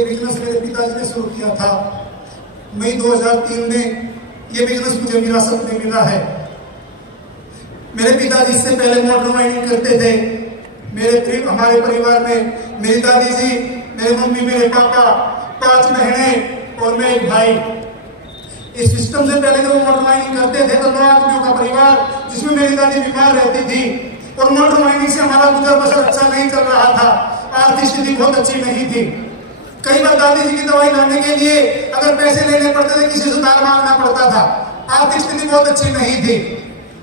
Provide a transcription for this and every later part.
ये बिजनेस मेरे पिताजी ने शुरू किया था। मई 2003 में ये बिजनेस मुझे विरासत में मिला है। मेरे पिताजी इससे पहले मोटर माइनिंग करते थे। हमारे परिवार में मेरी दादी जी, मेरे मम्मी, मेरे पापा, 5 बहनें और मैं एक भाई। इस सिस्टम से पहले जब वो मोटर माइनिंग करते थे तो 9 आदमियों का परिवार, जिसमें मेरी दादी बीमार रहती थी और मोटर माइनिंग से हमारा गुजर बसर अच्छा नहीं चल रहा था। आर्थिक स्थिति बहुत अच्छी नहीं थी। कई बार दादी जी की दवाई लाने के लिए अगर पैसे लेने पड़ते थे, किसी से दाल मांगना पड़ता था। आर्थिक स्थिति बहुत अच्छी नहीं थी।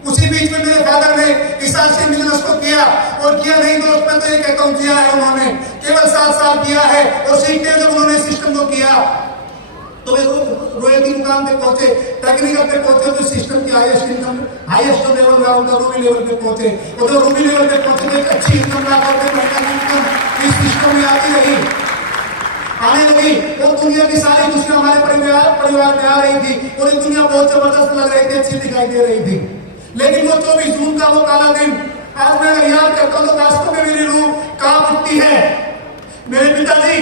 उसी बीच में मेरे फादर ने इस आश्रम बिजनेस को किया और किया नहीं तो उसमें तो एक अकाउंट किया है उन्होंने, केवल 7 साल किया है। और सीखते जब उन्होंने सिस्टम को किया तो वे रॉयल्टी मुकाम पे पहुंचे, टेक्निकल पे पहुंचे, जो सिस्टम की हाईएस्ट लेवल रहा उनका रूबी लेवल पे पहुंचे। और जो रूबी लेवल पे पहुंचे तो एक अच्छी इनकम ला करके महीना की इनकम इस सिस्टम में आती रही, आने लगी। और दुनिया की सारी खुशियां हमारे परिवार में आ रही थी और ये दुनिया बहुत जबरदस्त लग रही थी, अच्छी दिखाई दे रही थी। लेकिन वो 24 जून का वो काला दिन आज मैं अगर याद करता हूं तो वास्तव में मेरी रूह कांप उठती है। मेरे पिताजी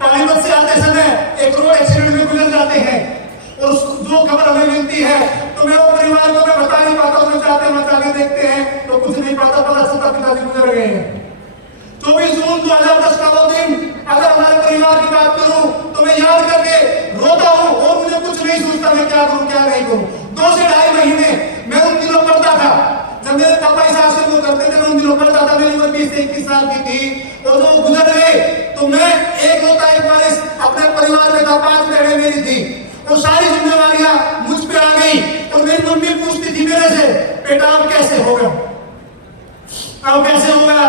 पानीपत से आते समय एक रोड एक्सीडेंट में गुजर जाते हैं और जो खबर हमें मिलती है तो मैं वो परिवार को मैं बता नहीं पाता हूं। जाते मचाके देखते हैं तो कुछ नहीं पाता, पता चलता पिताजी गुजर गए हैं। 24 जून 2010 का वो दिन अगर हमारे परिवार की बात करूं तो मैं याद करके रोता हूं और मुझे कुछ नहीं सोचता मैं क्या करूं क्या नहीं करूं। 2 से 2.5 महीने मैं उन दिनों पढ़ता था जब मेरे पापा इस आश्रम को करते थे। मैं उन दिनों पढ़ता था, मेरी उम्र 20 से 21 साल की थी और जो गुजर गए तो मैं एक रोता एक बारिश अपने परिवार में था। 5 बहनें मेरी थी और सारी जिम्मेवारियां मुझ पे आ गई। और मेरी मम्मी पूछती थी मेरे से, बेटा अब कैसे होगा, अब कैसे होगा?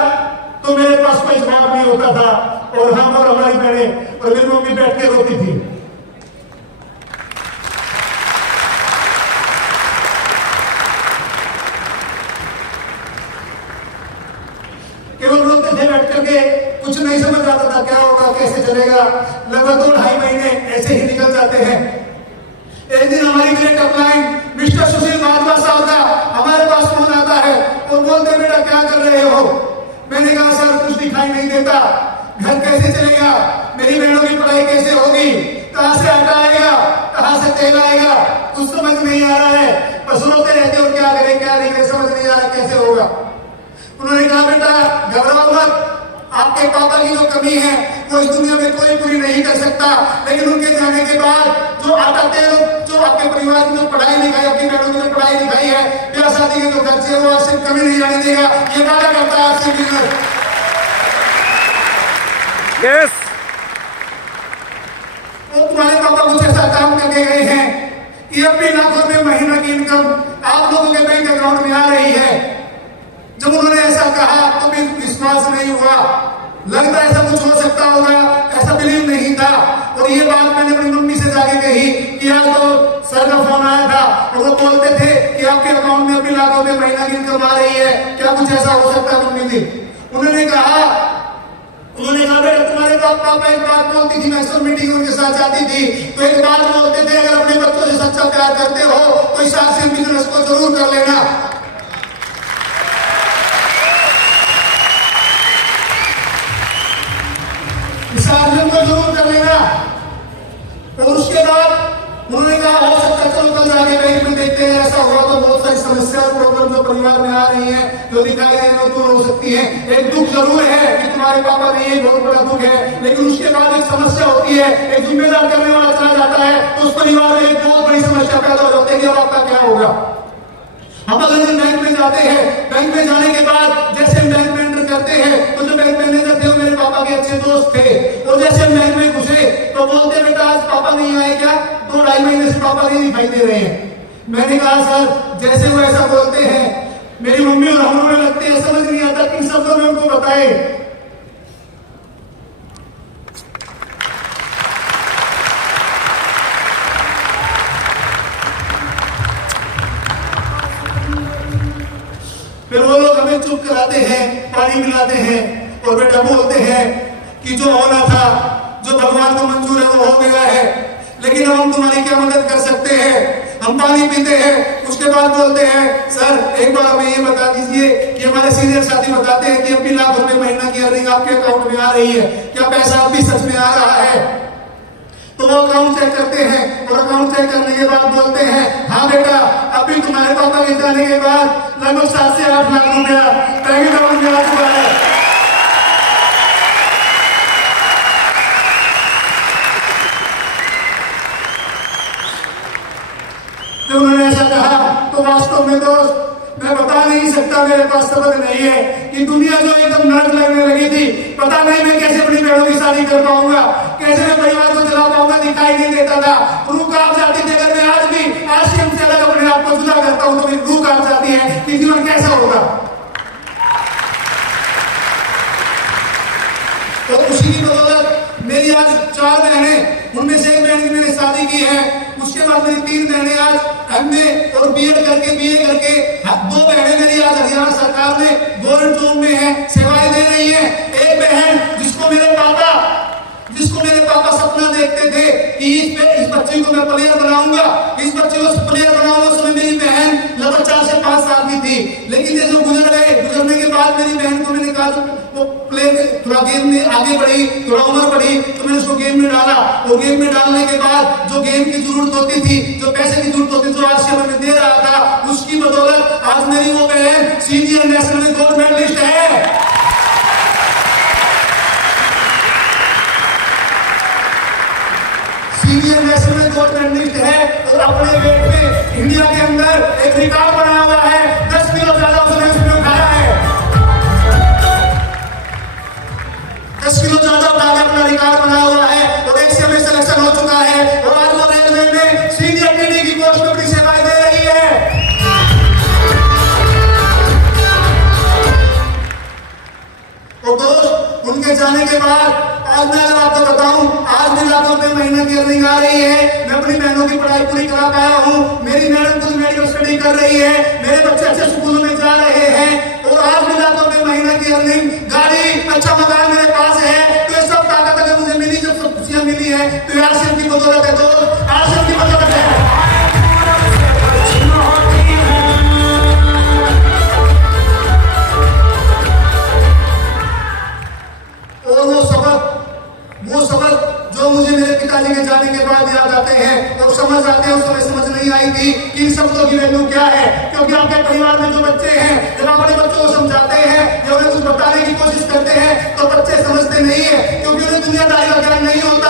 तो मेरे पास कोई जवाब नहीं होता था और हम और हमारी बहनें और मेरी मम्मी बैठ के रोती थी। केवल रोते थे बैठ करके, कुछ नहीं समझ आता था क्या होगा कैसे चलेगा। लगभग 2-2.5 महीने ऐसे ही निकल जाते हैं। एक दिन हमारी ग्रेट अपलाइन मिस्टर सुशील भारद्वाज साहब का हमारे पास फोन आता है और बोलते बेटा क्या कर रहे हो? मैंने कहा सर कुछ दिखाई नहीं देता, घर कैसे चलेगा, मेरी बहनों की पढ़ाई कैसे होगी, कहां से आटा आएगा, कहां से तेल आएगा, कुछ समझ नहीं आ रहा है। बस रोते रहते और क्या करें क्या नहीं करें, समझ नहीं आ रहा कैसे होगा। उन्होंने कहा बेटा घबराओ मत, आपके पापा की जो कमी है वो इस दुनिया में कोई पूरी नहीं कर सकता, लेकिन उनके जाने के बाद जो आटा तेल, जो आपके परिवार की जो पढ़ाई लिखाई, आपकी बहनों की जो पढ़ाई लिखाई है, ब्याह शादी के जो खर्चे वो आपसे कमी नहीं आने देगा। ये वादा करता है आपसे बिजनेस। यस। और तुम्हारे पापा कुछ ऐसा काम करके गए हैं कि अब भी लाखों रुपए महीना की इनकम आप लोगों के बैंक अकाउंट में आ रही है। जब उन्होंने ऐसा कहा तो भी विश्वास नहीं हुआ, लगता ऐसा कुछ हो सकता होगा, ऐसा बिलीव नहीं था। और ये बात मैंने अपनी मम्मी से जाके कही कि आज तो सर का फोन आया था और वो बोलते थे कि आपके अकाउंट में अभी लाखों रुपए महीना की इनकम आ रही है, क्या कुछ ऐसा हो सकता है? मम्मी जी उन्होंने कहा बेटा तुम्हारे पापा एक बात बोलती थी, मैं सब मीटिंग उनके साथ जाती थी तो एक बात बोलते थे, अगर अपने बच्चों से सच्चा प्यार करते हो तो इस आश्रम बिजनेस को जरूर कर लेना। इस आश्रम को जरूर कर लेना। और उसके बाद उन्होंने कहा हो सकता चलो कल जाके बैंक में देखते हैं, ऐसा हुआ तो बहुत सारी समस्या और प्रॉब्लम जो परिवार में आ रही है, जो दिखाई दे रही दूर हो सकती है। एक दुख जरूर है कि तुम्हारे पापा नहीं है, बहुत बड़ा दुख है, लेकिन उसके बाद एक समस्या होती है, एक जिम्मेदार करने वाला चला जाता है तो उस परिवार में एक बहुत बड़ी समस्या पैदा हो जाती है कि अब आपका क्या होगा। हम अगर बैंक में जाते हैं, बैंक में जाने के बाद जैसे हम बैंक में एंटर करते हैं तो जो बैंक मैनेजर थे वो मेरे पापा के अच्छे दोस्त थे और जैसे हम बैंक में घुसे तो बोलते बेटा आज पापा नहीं आए क्या? 2-2.5 महीने से पापा नहीं दिखाई दे रहे हैं। मैंने कहा सर जैसे वो ऐसा बोलते हैं मेरी मम्मी और हम रोने लगते हैं, समझ नहीं आता किन शब्दों में उनको बताए। फिर वो लोग हमें चुप कराते हैं, पानी पिलाते हैं और बेटा बोलते हैं कि जो होना था, जो भगवान को मंजूर है वो हो गया है, लेकिन अब हम तुम्हारी क्या मदद कर सकते हैं? हम पानी पीते हैं, उसके बाद बोलते हैं सर एक बार हमें ये बता दीजिए कि ये हमारे सीनियर साथी बताते हैं कि अब भी लाख रुपए महीना की अर्निंग आपके अकाउंट में आ रही है, क्या पैसा अब भी सच में आ रहा है? तो वो अकाउंट चेक करते हैं और अकाउंट चेक करने के बाद बोलते हैं, हाँ बेटा अभी तुम्हारे पापा के जाने के बाद लगभग 7 से 8 लाख रुपया बैंक अकाउंट में आ चुका है। जब उन्होंने ऐसा कहा तो वास्तव में दोस्त मैं बता नहीं सकता, मेरे पास शब्द नहीं है कि दुनिया जो एकदम नर्क लगने लगी थी, पता नहीं मैं कैसे अपनी बहनों की शादी कर पाऊंगा, कैसे मैं परिवार को चला पाऊंगा, दिखाई नहीं देता था। रूह कांप जाती थी। अगर मैं आज भी आशियम से अलग अपने आप को जुदा करता हूं तो मेरी रूह कांप जाती है कि जीवन कैसा होगा। तो उसी की बदौलत मेरी आज 4 बहनें, उनमें से एक बहन की मैंने शादी की है, उसके बाद मेरी 3 बहनें आज एमए और बीएड करके बीए करके, 2 बहनें मेरी आज हरियाणा सरकार में गवर्नमेंट जॉब में है, सेवाएं दे रही है। एक बहन जिसको मेरे पापा सपना देखते थे कि इस बच्ची को मैं प्लेयर बनाऊंगा, इस बच्चे को प्लेयर बनाऊंगा, उस समय मेरी बहन लगभग 4 से 5 साल की थी। लेकिन जैसे गुजर गए, गुजरने के बाद मेरी बहन को मैंने कहा वो प्ले थोड़ा गेम में आगे बढ़ी, थोड़ा उम्र बढ़ी, तो मैंने उसको गेम में डाला। और गेम में डालने के बाद जो गेम की जरूरत होती थी, जो पैसे की जरूरत होती थी, जो आज से मैं दे रहा था, उसकी बदौलत आज मेरी वो बहन सीनियर नेशनल में गोल्ड मेडलिस्ट है। सीनियर नेशनल में गोल्ड मेडलिस्ट है और अपने वेट में इंडिया के अंदर एक रिकॉर्ड बनाया हुआ है। 10 किलो ज्यादा उसने उठाया है, 10 किलो ज्यादा उठा के अपना रिकॉर्ड बनाया हुआ है और एक से में सिलेक्शन हो चुका है और आज वो रेलवे में सीनियर टीडी की पोस्ट में अपनी सेवाएं दे रही है। तो दोस्त उनके जाने के बाद आज मैं अगर आपको बताऊं, आज भी लाखों रुपए महीने की अर्निंग आ रही है। मैं अपनी बहनों की पढ़ाई पूरी करा पाया हूं, मेरी मैडम खुद मेडिकल स्टडी कर रही है, मेरे बच्चे अच्छे स्कूलों में जा रहे हैं और आज भी लाखों रुपए महीने की अर्निंग, गाड़ी, अच्छा मकान मेरे पास है। तो ये सब ताकत अगर मुझे मिली, जब सब खुशियां मिली है, तो आशिम की बदौलत है दोस्त, आशिम की बदौलत है। वो सबक जो मुझे मेरे पिताजी के जाने के बाद याद आते हैं और समझ आते हैं, उस समय समझ नहीं आई थी कि इन शब्दों की वैल्यू क्या है। क्योंकि आपके परिवार में जो बच्चे हैं, जब आप अपने बच्चों को समझाते हैं या उन्हें कुछ बताने की कोशिश करते हैं तो बच्चे समझते नहीं है, क्योंकि उन्हें दुनियादारी का ज्ञान नहीं होता।